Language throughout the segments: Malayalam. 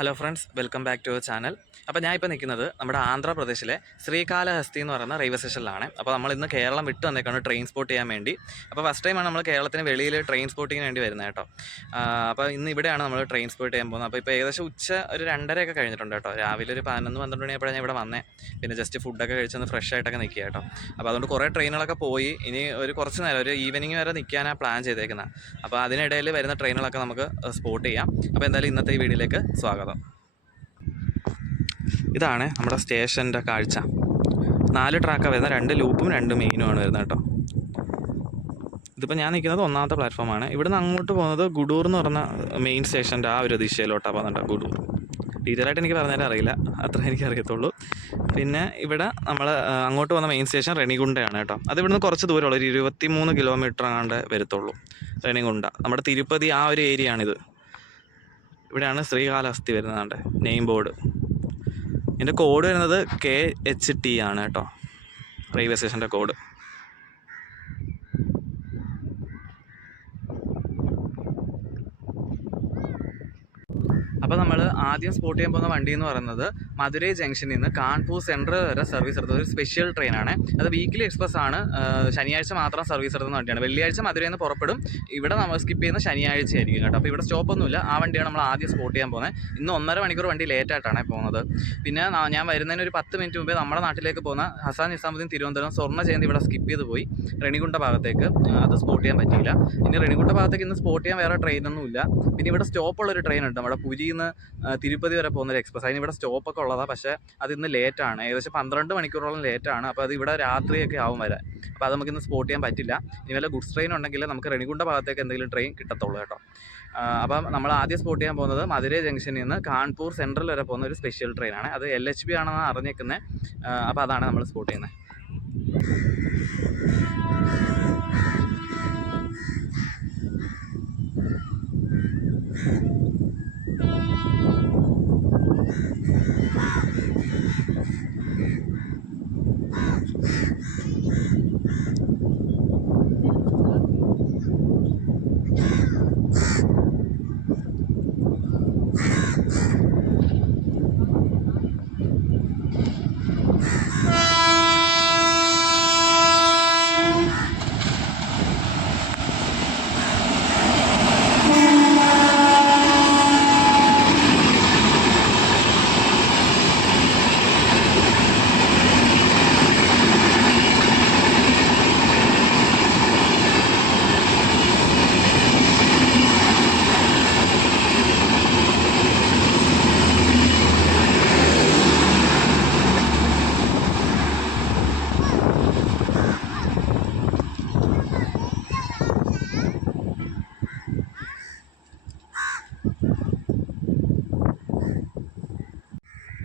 Hello friends, welcome back to our channel. അപ്പോൾ ഞാൻ ഇപ്പോൾ നിൽക്കുന്നത് നമ്മുടെ ആന്ധ്രാപ്രദേശിലെ ശ്രീകാലഹസ്തി എന്ന് പറയുന്ന റെയിൽവേ സ്റ്റേഷനിലാണ്. അപ്പോൾ നമ്മൾ ഇന്ന് കേരളം വിട്ട് വന്നേക്കാണ് ട്രെയിൻ സ്പോട്ട് ചെയ്യാൻ വേണ്ടി. അപ്പോൾ ഫസ്റ്റ് ടൈമാണ് നമ്മൾ കേരളത്തിന് വെളിയിൽ ട്രെയിൻ സ്പോട്ടിങ്ങിന് വേണ്ടി വരുന്നത് കേട്ടോ. അപ്പോൾ ഇന്ന് ഇവിടെയാണ് നമ്മൾ ട്രെയിൻ സ്പോട്ട് ചെയ്യാൻ പോകുന്നത്. അപ്പോൾ ഇപ്പോൾ ഏകദേശം ഉച്ച ഒരു 2:30 കഴിഞ്ഞിട്ടുണ്ട് കേട്ടോ. രാവിലെ ഒരു 11-12 മണിയായപ്പോഴാണ് ഞാൻ ഇവിടെ വന്നേ. പിന്നെ ജസ്റ്റ് ഫുഡൊക്കെ കഴിച്ചൊന്ന് ഫ്രഷ് ആയിട്ടൊക്കെ നിൽക്കുക കേട്ടോ. അപ്പോൾ അതുകൊണ്ട് കുറേ ട്രെയിനുകളൊക്കെ പോയി. ഇനി ഒരു കുറച്ച് നേരം ഒരു ഈവനിങ് വരെ നിൽക്കാനാണ് പ്ലാൻ ചെയ്തേക്കുന്നത്. അപ്പോൾ അതിനിടയിൽ വരുന്ന ട്രെയിനുകളൊക്കെ നമുക്ക് സ്പോട്ട് ചെയ്യാം. അപ്പോൾ എന്തായാലും ഇന്നത്തെ ഈ വീഡിയോയിലേക്ക് സ്വാഗതം. ഇതാണ് നമ്മുടെ സ്റ്റേഷൻ്റെ കാഴ്ച. 4 ട്രാക്കാണ് വരുന്നത്, 2 ലൂപ്പും 2 മെയിനുമാണ് വരുന്നത് കേട്ടോ. ഇതിപ്പോൾ ഞാൻ നിൽക്കുന്നത് 1ാമത്തെ പ്ലാറ്റ്ഫോമാണ്. ഇവിടുന്ന് അങ്ങോട്ട് പോകുന്നത് ഗുഡൂർ എന്ന് പറഞ്ഞ മെയിൻ സ്റ്റേഷൻ്റെ ആ ഒരു ദിശയിലോട്ടാണ് പോകുന്നുണ്ട്. ഗുഡൂർ ഡീറ്റെയിൽ ആയിട്ട് എനിക്ക് പറഞ്ഞാൽ അറിയില്ല, അത്ര എനിക്ക് അറിയത്തുള്ളൂ. പിന്നെ ഇവിടെ നമ്മൾ അങ്ങോട്ട് പോകുന്ന മെയിൻ സ്റ്റേഷൻ റെണിഗുണ്ടയാണ് കേട്ടോ. അത് ഇവിടുന്ന് കുറച്ച് ദൂരമുള്ളൂ, ഒരു 23 കിലോമീറ്റർ അങ്ങാണ്ട് വരത്തുള്ളൂ. റെണിഗുണ്ട നമ്മുടെ തിരുപ്പതി ആ ഒരു ഏരിയ ആണിത്. ഇവിടെയാണ് ശ്രീകാലഹസ്തി വരുന്നതാണ്ട് നെയിം ബോർഡ്. ഇതിൻ്റെ കോഡ് വരുന്നത് KHT ആണ് കേട്ടോ, റെയിൽവേ സ്റ്റേഷൻ്റെ കോഡ്. അപ്പോൾ നമ്മൾ ആദ്യം സ്പോട്ട് ചെയ്യാൻ പോകുന്ന വണ്ടി എന്ന് പറയുന്നത് മധുരൈ ജംഗ്ഷനിൽ നിന്ന് കാൺപൂർ സെൻട്രൽ വരെ സർവീസ് എടുത്തത് ഒരു സ്പെഷ്യൽ ട്രെയിനാണ്. അത് വീക്കിലി എക്സ്പ്രസ് ആണ്. ശനിയാഴ്ച മാത്രം സർവീസ് എടുത്തുന്ന വണ്ടിയാണ്. വെള്ളിയാഴ്ച മധുരയിൽ നിന്ന് പുറപ്പെടും. ഇവിടെ നമ്മൾ സ്കിപ്പ് ചെയ്യുന്ന ശനിയാഴ്ച ആയിരിക്കും കേട്ടോ. അപ്പോൾ ഇവിടെ സ്റ്റോപ്പൊന്നുമില്ല. ആ വണ്ടിയാണ് നമ്മൾ ആദ്യം സ്പോട്ട് ചെയ്യാൻ പോകുന്നത്. ഇന്ന് 1.5 മണിക്കൂർ വണ്ടി ലേറ്റായിട്ടാണ് പോകുന്നത്. പിന്നെ ഞാൻ വരുന്നതിന് ഒരു 10 മിനിറ്റ് മുമ്പേ നമ്മുടെ നാട്ടിലേക്ക് പോകുന്ന ഹസാൻ നിസാമുദ്ദീൻ തിരുവനന്തപുരം സ്വർണ്ണ ജയന്തി ഇവിടെ സ്കിപ്പ് ചെയ്ത് പോയി റെണിഗുണ്ട ഭാഗത്തേക്ക്. അത് സ്പോട്ട് ചെയ്യാൻ പറ്റിയില്ല. ഇനി റെണിഗുണ്ട ഭാഗത്തേക്ക് ഇന്ന് സ്പോട്ട് ചെയ്യാൻ വേറെ ട്രെയിനൊന്നും ഇല്ല. പിന്നെ ഇവിടെ സ്റ്റോപ്പുള്ളൊരു ട്രെയിൻ ഉണ്ട്, നമ്മുടെ പുരിയിൽ നിന്ന് തിരുപ്പതി വരെ പോകുന്നൊരു എക്സ്പ്രസ്. അതിന് ഇവിടെ സ്റ്റോപ്പൊക്കെ ഉള്ളതാണ്. പക്ഷേ അത് ഇന്ന് ലേറ്റാണ്, ഏകദേശം 12 മണിക്കൂറോളം ലേറ്റാണ്. അപ്പോൾ അത് ഇവിടെ രാത്രിയൊക്കെ ആവും വരാൻ. അപ്പോൾ അത് നമുക്കിന്ന് സ്പോട്ട് ചെയ്യാൻ പറ്റില്ല. ഇനി വല്ല ഗുഡ്സ് ട്രെയിൻ ഉണ്ടെങ്കിൽ നമുക്ക് റെണിഗുണ്ട ഭാഗത്തേക്ക് എന്തെങ്കിലും ട്രെയിൻ കിട്ടത്തുള്ളൂ കേട്ടോ. അപ്പം നമ്മൾ ആദ്യം സ്പോട്ട് ചെയ്യാൻ പോകുന്നത് മധുരൈ ജംഗ്ഷനിൽ നിന്ന് കാൺപൂർ സെൻട്രൽ വരെ പോകുന്ന ഒരു സ്പെഷ്യൽ ട്രെയിനാണ്. അത് LHB ആണെന്ന് അറിഞ്ഞേക്കുന്നത്. അപ്പോൾ അതാണ് നമ്മൾ സ്പോട്ട് ചെയ്യുന്നത്.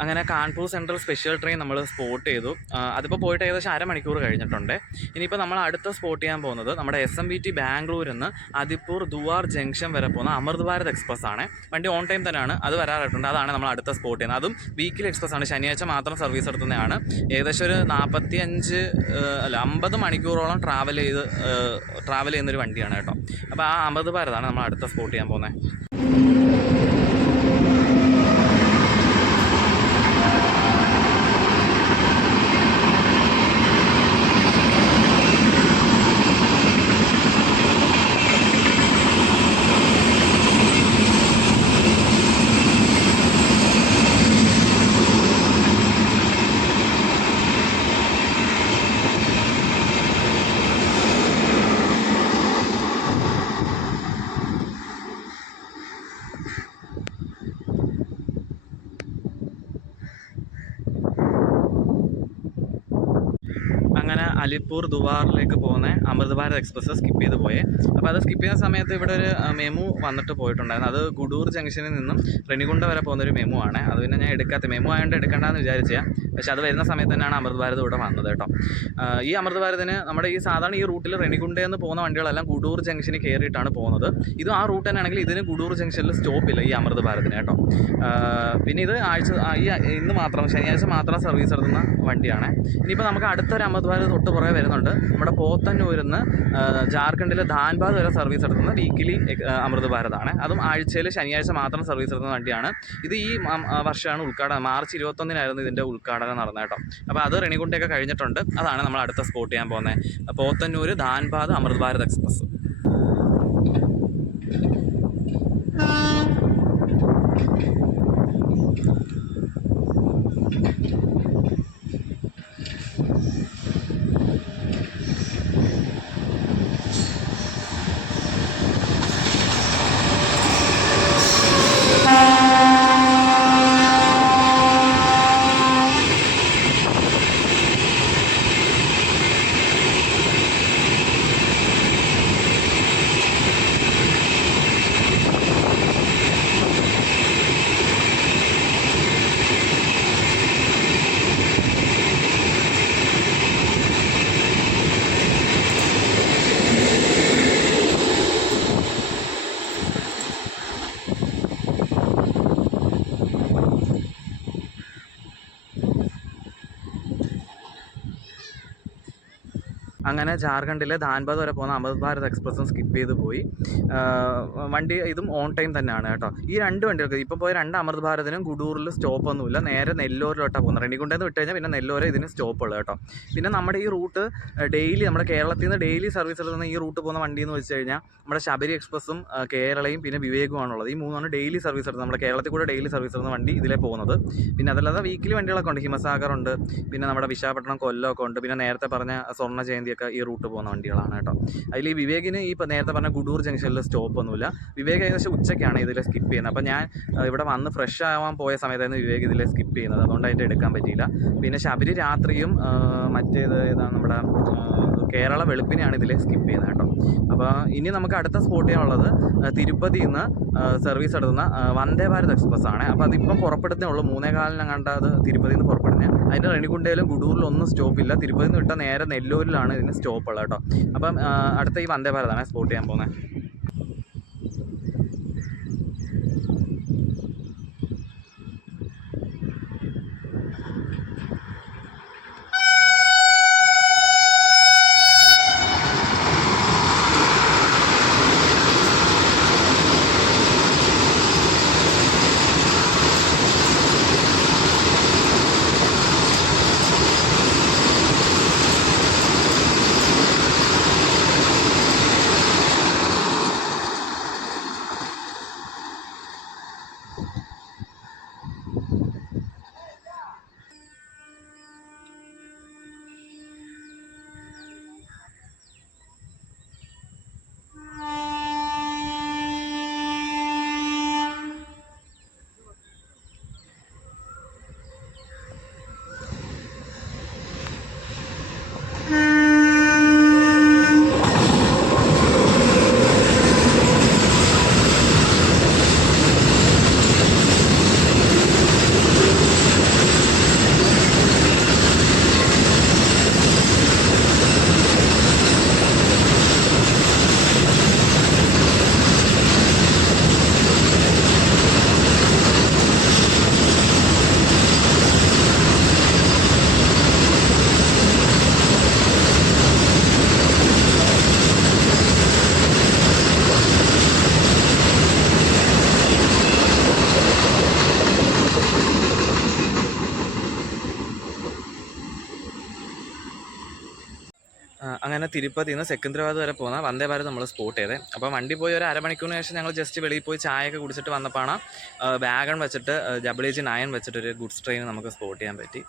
അങ്ങനെ കാൺപൂർ സെൻട്രൽ സ്പെഷ്യൽ ട്രെയിൻ നമ്മൾ സ്പോട്ട് ചെയ്തു. അതിപ്പോൾ പോയിട്ട് ഏകദേശം 1/2 മണിക്കൂർ കഴിഞ്ഞിട്ടുണ്ട്. ഇനിയിപ്പോൾ നമ്മൾ അടുത്ത സ്പോട്ട് ചെയ്യാൻ പോകുന്നത് നമ്മുടെ SMBT ബാംഗ്ലൂരിൽ നിന്ന് ആദിപ്പൂർ ദുവാർ ജംഗ്ഷൻ വരെ പോകുന്ന അമൃത് ഭാരത് എക്സ്പ്രസ് ആണ്. വണ്ടി ഓൺ ടൈം തന്നെയാണ്, അത് വരാറായിട്ടുണ്ട്. അതാണ് നമ്മൾ അടുത്ത സ്പോട്ട് ചെയ്യുന്നത്. അതും വീക്കിലി എക്സ്പ്രസ് ആണ്, ശനിയാഴ്ച മാത്രം സർവീസ് എടുത്തുന്നതാണ്. ഏകദേശം ഒരു 50 മണിക്കൂറോളം ട്രാവൽ ചെയ്യുന്നൊരു വണ്ടിയാണ് കേട്ടോ. അപ്പോൾ ആ അമൃത് ഭാരതാണ് നമ്മൾ അടുത്ത സ്പോട്ട് ചെയ്യാൻ പോകുന്നത്. അങ്ങനെ അലിപ്പൂർ ദുവാറിലേക്ക് പോകുന്ന അമൃത് ഭാരത് എക്സ്പ്രസ് സ്കിപ്പ് ചെയ്ത് പോയേ. അപ്പോൾ അത് സ്കിപ്പ് ചെയ്യുന്ന സമയത്ത് ഇവിടെ ഒരു മെമു വന്നിട്ട് പോയിട്ടുണ്ടായിരുന്നു. അത് ഗുഡൂർ ജംഗ്ഷനിൽ നിന്നും റെണിഗുണ്ട വരെ പോകുന്നൊരു മെമു ആണ്. അത് പിന്നെ ഞാൻ മെമു ആയതുകൊണ്ട് എടുക്കേണ്ടതെന്ന് വിചാരിച്ചാൽ, പക്ഷേ അത് വരുന്ന സമയത്ത് തന്നെയാണ് അമൃത് ഭാരത് ഇവിടെ വന്നത് കേട്ടോ. ഈ അമൃത് ഭാരതിന് നമ്മുടെ സാധാരണ ഈ റൂട്ടിൽ റെണിഗുണ്ടയിൽ നിന്ന് പോകുന്ന വണ്ടികളെല്ലാം ഗുഡൂർ ജംഗ്ഷനിൽ കയറിയിട്ടാണ് പോകുന്നത്. ഇത് ആ റൂട്ട് തന്നെയാണെങ്കിൽ ഇതിന് ഗുഡൂർ ജംഗ്ഷനിൽ സ്റ്റോപ്പില്ല ഈ അമൃത് ഭാരതിന് കേട്ടോ. പിന്നെ ഇത് ഇന്ന് മാത്രം ശനിയാഴ്ച മാത്രം സർവീസ് നടത്തുന്ന വണ്ടിയാണ്. ഇനിയിപ്പോൾ നമുക്ക് അടുത്തൊരു അമൃത് ഭാരത് പുറകെ വരുന്നുണ്ട്. നമ്മുടെ പോത്തന്നൂരിൽ നിന്ന് ജാർഖണ്ഡിലെ ധാൻബാദ് വരെ സർവീസ് നടത്തുന്ന വീക്കിലി അമൃത് ഭാരതാണ്. അതും ആഴ്ചയിൽ ശനിയാഴ്ച മാത്രം സർവീസ് നടത്തുന്ന വണ്ടിയാണ്. ഇത് ഈ വർഷമാണ് ഉദ്ഘാടനം, മാർച്ച് 21-നായിരുന്നു ഇതിൻ്റെ ഉദ്ഘാടനം നടന്നത് കേട്ടോ. അപ്പോൾ അത് റെണിഗുണ്ടയൊക്കെ കഴിഞ്ഞിട്ടുണ്ട്. അതാണ് നമ്മൾ അടുത്ത സ്പോട്ട് ചെയ്യാൻ പോകുന്നത്, പോത്തന്നൂർ ധാൻബാദ് അമൃത് ഭാരത് എക്സ്പ്രസ്. അങ്ങനെ ജാർഖണ്ഡിലെ ധാൻബാദ് വരെ പോകുന്ന അമൃത് ഭാരത് എക്സ്പ്രസ്സും സ്കിപ്പ് ചെയ്ത് പോയി. വണ്ടി ഇതും ഓൺ ടൈം തന്നെയാണ് കേട്ടോ. ഈ രണ്ട് വണ്ടികൾക്ക് ഇപ്പോൾ പോയ 2 അമൃത് ഭാരതിനും ഗുഡൂറിൽ സ്റ്റോപ്പൊന്നുമില്ല, നേരെ നെല്ലൂരിലോട്ടാണ് പോകുന്നത്. റെണിഗുണ്ടയിൽ നിന്ന് വിട്ട് കഴിഞ്ഞാൽ പിന്നെ നെല്ലൂരെ ഇതിന് സ്റ്റോപ്പുള്ളത് കേട്ടോ. പിന്നെ നമ്മുടെ ഈ റൂട്ട് ഡെയിലി നമ്മുടെ കേരളത്തിൽ നിന്ന് ഡെയിലി സർവീസ് എടുക്കുന്ന ഈ റൂട്ട് പോകുന്ന വണ്ടി എന്ന് വെച്ച് കഴിഞ്ഞാൽ നമ്മുടെ ശബരി എക്സ്പ്രസ്സും കേരളയും പിന്നെ വിവേകുമാണുള്ളത്. ഈ 3 ഡെയിലി സർവീസ് എടുക്കുന്നത്, നമ്മുടെ കേരളത്തിൽ കൂടെ ഡെയിലി സർവീസ് എടുക്കുന്ന വണ്ടി ഇതിലേ പോകുന്നത്. പിന്നെ അതല്ലാതെ വീക്കിലി വണ്ടികളൊക്കെ ഉണ്ട്, ഹിമസാഗർ ഉണ്ട്, പിന്നെ നമ്മുടെ വിശാഖപട്ടണം കൊല്ലമൊക്കെ ഉണ്ട്, പിന്നെ നേരത്തെ പറഞ്ഞ സ്വർണ്ണ ജയന്തിയൊക്കെ ഈ റൂട്ട് പോകുന്ന വണ്ടികളാണ് കേട്ടോ. അതിൽ ഈ വിവേകിന് ഈ നേരത്തെ പറഞ്ഞ ഗുഡൂർ ജംഗ്ഷനിൽ സ്റ്റോപ്പൊന്നുമില്ല. വിവേക് ഏകദേശം ഉച്ചയ്ക്കാണ് ഇതിൽ സ്കിപ്പ് ചെയ്യുന്നത്. അപ്പോൾ ഞാൻ ഇവിടെ വന്ന് ഫ്രഷ് ആവാൻ പോയ സമയത്തായിരുന്നു വിവേക് ഇതിൽ സ്കിപ്പ് ചെയ്യുന്നത്, അതുകൊണ്ട് അതിൻ്റെ എടുക്കാൻ പറ്റിയില്ല. പിന്നെ ശബരി രാത്രിയും മറ്റേത് ഏതാണ് നമ്മുടെ കേരള വെളുപ്പിനെയാണ് ഇതിൽ സ്കിപ്പ് ചെയ്യുന്നത് കേട്ടോ. അപ്പോൾ ഇനി നമുക്ക് അടുത്ത സ്പോട്ട് ചെയ്യാനുള്ളത് തിരുപ്പതിയിൽ നിന്ന് സർവീസ് നടത്തുന്ന വന്ദേ ഭാരത് എക്സ്പ്രസ് ആണ്. അപ്പോൾ അതിപ്പം പുറപ്പെടുത്തേ ഉള്ളൂ, 3:15 അത് തിരുപ്പതിയിൽ നിന്ന് പുറപ്പെടുന്നത്. അതിൻ്റെ റെണിഗുണ്ടയിലും ഗുഡൂറിലും ഒന്നും സ്റ്റോപ്പില്ല. തിരുപ്പതിയിൽ നിന്ന് വിട്ടാൽ നേരെ നെല്ലൂരിലാണ് ഇതിന് സ്റ്റോപ്പുള്ളത് കേട്ടോ. അപ്പം അടുത്ത ഈ വന്ദേ ഭാരതാണ് സ്പോട്ട് ചെയ്യാൻ പോകുന്നത്. അങ്ങനെ തിരുപ്പതിയിൽ നിന്ന് സെക്കന്ദരാബാദ് വരെ പോകുന്ന വന്ദേ ഭാരത് നമ്മൾ സ്പോട്ട് ചെയ്തത്. അപ്പോൾ വണ്ടി പോയി ഒരു അരമണിക്കൂറിന് ശേഷം ഞങ്ങൾ ജസ്റ്റ് വെളിയിൽ പോയി ചായയൊക്കെ കുടിച്ചിട്ട് വന്നപ്പോഴാണ് വാഗൺ വെച്ചിട്ട് WH9 വെച്ചിട്ടൊരു ഗുഡ്സ് ട്രെയിൻ നമുക്ക് സ്പോട്ട് ചെയ്യാൻ പറ്റി.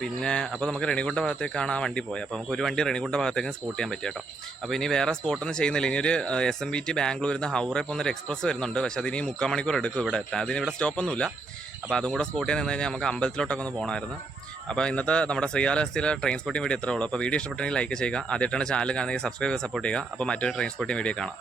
പിന്നെ അപ്പോൾ നമുക്ക് റെണിഗുണ്ട ഭാഗത്തേക്കാണ് ആ വണ്ടി പോയത്. അപ്പോൾ നമുക്ക് ഒരു വണ്ടി റെണിഗുണ്ട ഭാഗത്തേക്ക് സ്പോട്ട് ചെയ്യാൻ പറ്റി കേട്ടോ. അപ്പോൾ ഇനി വേറെ സ്പോട്ടൊന്നും ചെയ്യുന്നില്ല. ഇനി ഒരു SMBT ബാംഗ്ലൂരിൽ നിന്ന് ഹൗറയിൽ പോകുന്നൊരു എക്സ്പ്രസ് വരുന്നുണ്ട്. പക്ഷേ അതിന് 3/4 മണിക്കൂർ എടുക്കും ഇവിടെ എത്താൻ. അതിന് ഇവിടെ സ്റ്റോപ്പൊന്നുമില്ല. അപ്പോൾ അതും കൂടെ സ്പോട്ട് ചെയ്യാൻ നിന്ന് കഴിഞ്ഞാൽ നമുക്ക് അമ്പലത്തിലോട്ടൊക്കെ ഒന്ന് പോകണമായിരുന്നു. അപ്പോൾ ഇന്നത്തെ നമ്മുടെ ശ്രീകാലഹസ്തിയിലെ ട്രെയിൻ സ്പോട്ടിംഗ് വീഡിയോ ഇത്രേ ഉള്ളൂ. അപ്പോൾ വീഡിയോ ഇഷ്ടപ്പെട്ടെങ്കിൽ ലൈക്ക് ചെയ്യുക. ആദ്യമായിട്ടാണ് ചാനൽ കാണുന്നെങ്കിൽ സബ്സ്ക്രൈബ് ചെയ്ത് സപ്പോർട്ട് ചെയ്യുക. അപ്പോൾ മറ്റൊരു ട്രെയിൻ സ്പോട്ടിംഗ് വീഡിയോ കാണാം.